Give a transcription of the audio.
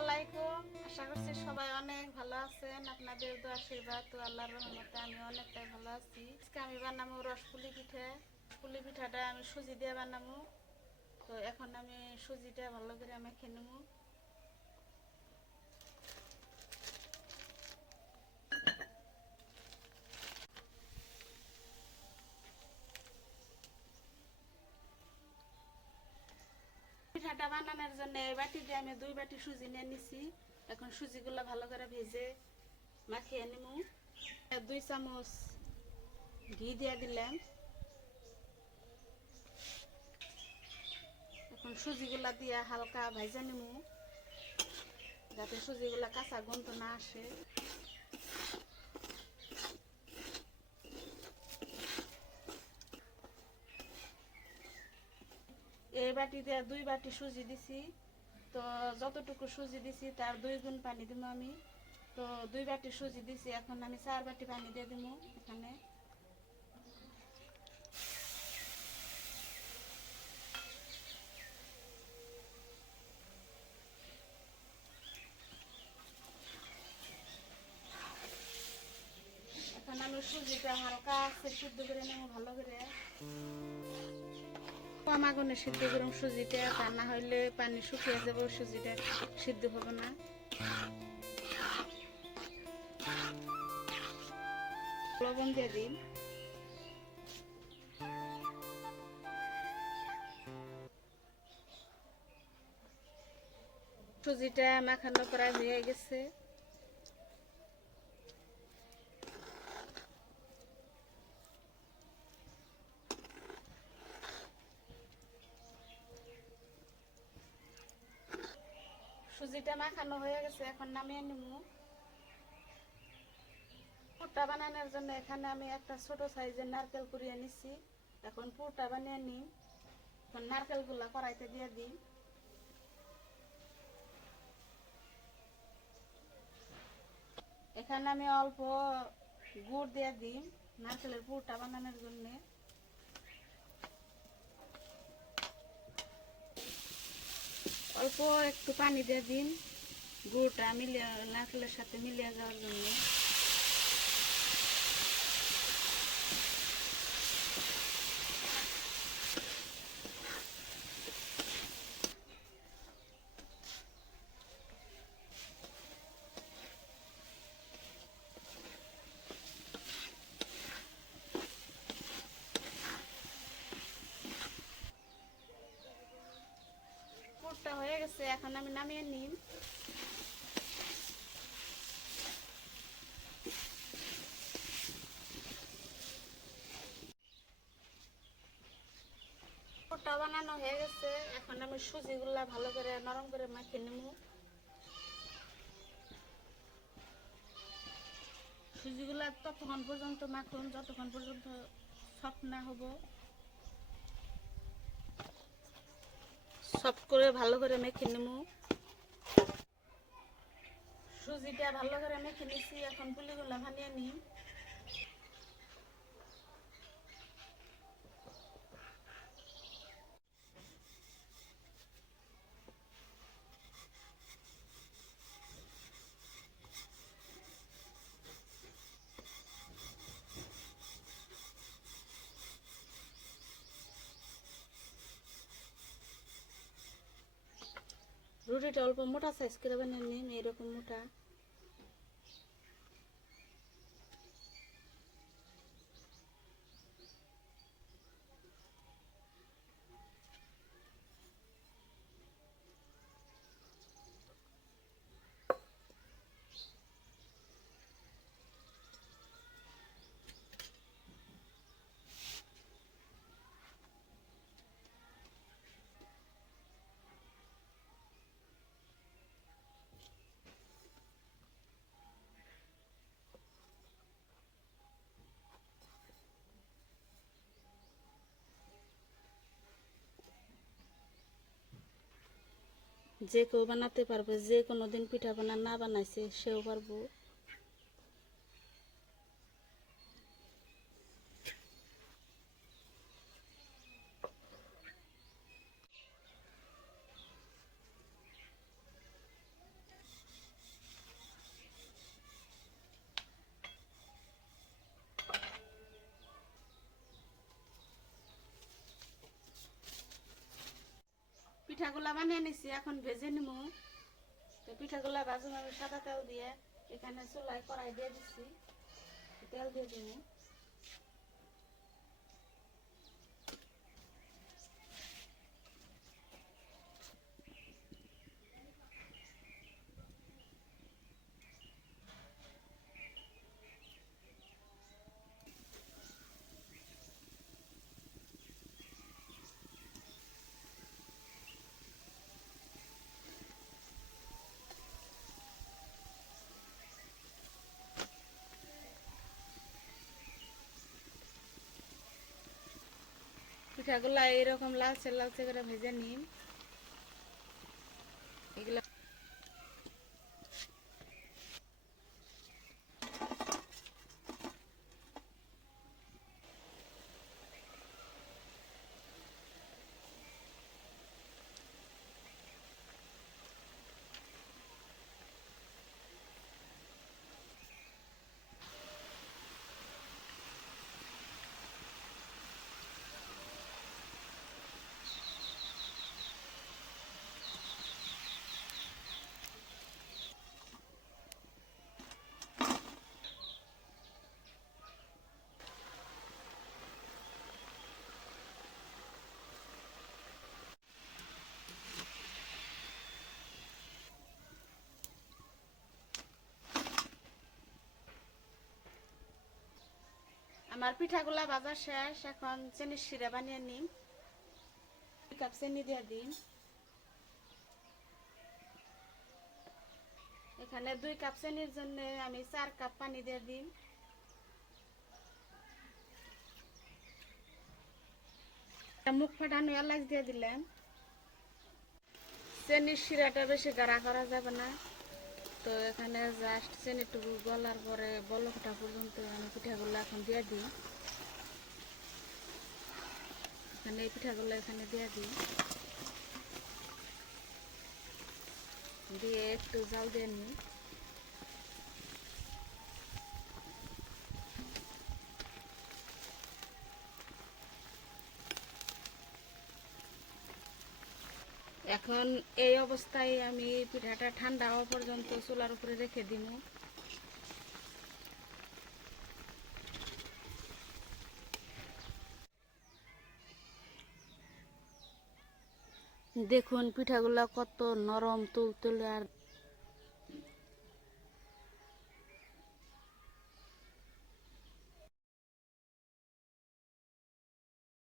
আলাইকুম। আশা করছি সবাই অনেক ভালো আছেন। আপনাদের তো আশীর্বাদ তো আল্লাহর রহমতে আমি অনেকটাই ভালো আছি। আজকে আমি বানাবো রসপুলি পিঠা। পুলি পিঠাটা আমি সুজি দিয়ে বানাবো। তো এখন আমি সুজিটা ভালো করে মেখে নেব। পিঠাটা বানানোর জন্য এই বাটি দিয়ে আমি 2 বাটি সুজি নিয়ে নিছি। এখন সুজিগুলো ভালো করে ভেজে মাখিয়ে নেব। 2 চামচ ঘি দিয়ে দিলাম। এখন সুজিগুলা দিয়ে হালকা ভাজা নেব যাতে সুজিগুলা কাঁচা গন্ধ না আসে। এই বাটিতে 2 বাটি সুজি দিছি। তো যতটুকু সুজি দিছি তার 2 গুণ পানি দিব আমি। তো 2 বাটি সুজি দিছি, এখন আমি 4 বাটি পানি দিয়ে দিব এখানে। এখন আমি সুজিটা হালকা আছে সিদ্ধ করে নেব ভালো করে। কম আগুনে সিদ্ধ করুন সুজিটা, তা না হইলে পানি শুকিয়ে যাবে, সুজিটা সিদ্ধ হবে না। লবণ দিয়ে দিন। সুজিটা মাখানো প্রায় হয়ে গেছে। সুজিটা মাখানো হয়ে গেছে, এখন নামিয়ে নিব। পুরটা বানানোর জন্য এখানে আমি একটা ছোট সাইজের নারকেল কুড়িয়ে নিচ্ছি। এখন পুরটা বানিয়ে নিই। এখন নারকেলগুলা কড়াইতে দিয়ে দিই। এখানে আমি অল্প গুড় দিয়ে দিই নারকেলের পুরটা বানানোর জন্য। অল্প একটু পানি দিয়ে দিন গুড়টা মিলিয়ে নারকেলের সাথে মিলিয়ে যাওয়ার জন্য। পুরটা হয়ে গেছে, এখন আমি নামিয়ে নিই। পুরটা বানানো হয়ে গেছে, এখন আমি সুজিগুলা ভালো করে নরম করে মাখিয়ে নেব। সুজিগুলা ততক্ষণ পর্যন্ত মাখুন যতক্ষণ পর্যন্ত সফট না হবো। সফট করে ভালো করে মেখে নেব। সুজিটা ভালো করে মেখে নিচ্ছি, এখন পুলিগুলা বানিয়ে নিই। রুটিটা অল্প মোটা সাইজ করে বানিয়ে নিন, এরকম মোটা। যে কেউ বানাতে পারবে, যে কোনোদিন পিঠা বানা না বানাইছে সেও পারবো। পিঠাগুলা বানিয়ে নিছি, এখন ভেজে নিমু। তো পিঠাগুলা ভাজুন আমি সাদা তেল দিয়ে, এখানে চুলায় কড়াই দিয়ে দিচ্ছি, তেল দিয়ে দিমু। পিঠাগুলা এইরকম লালচে লালচে করে ভেজে নিন। এগুলা আমার পিঠাগুলা ভাজা শেষ, এখন চিনির শিরা বানিয়ে নিন। 2 কাপ চিনি দিয়ে দিন। এখানে 2 কাপ চিনির জন্য আমি 4 কাপ পানি দিয়ে দিন। মুখ ফাটানো এলাচ দিয়ে দিলেন। চিনির শিরাটা বেশি গাঢ়া করা যাবে না, তো এখানে জাস্ট চিনিটুকু গলার পরে বলকটা পর্যন্ত আমি পিঠাগুলো এখন দিয়ে দিই। এখানে এই পিঠাগুলো এখানে দিয়ে দিই, দিয়ে একটু জাল দিয়ে নিই। এখন এই অবস্থায় আমি পিঠাটা ঠান্ডা হওয়া পর্যন্ত চুলার উপরে রেখে দিব। দেখুন পিঠাগুলো কত নরম তুলতুলে আর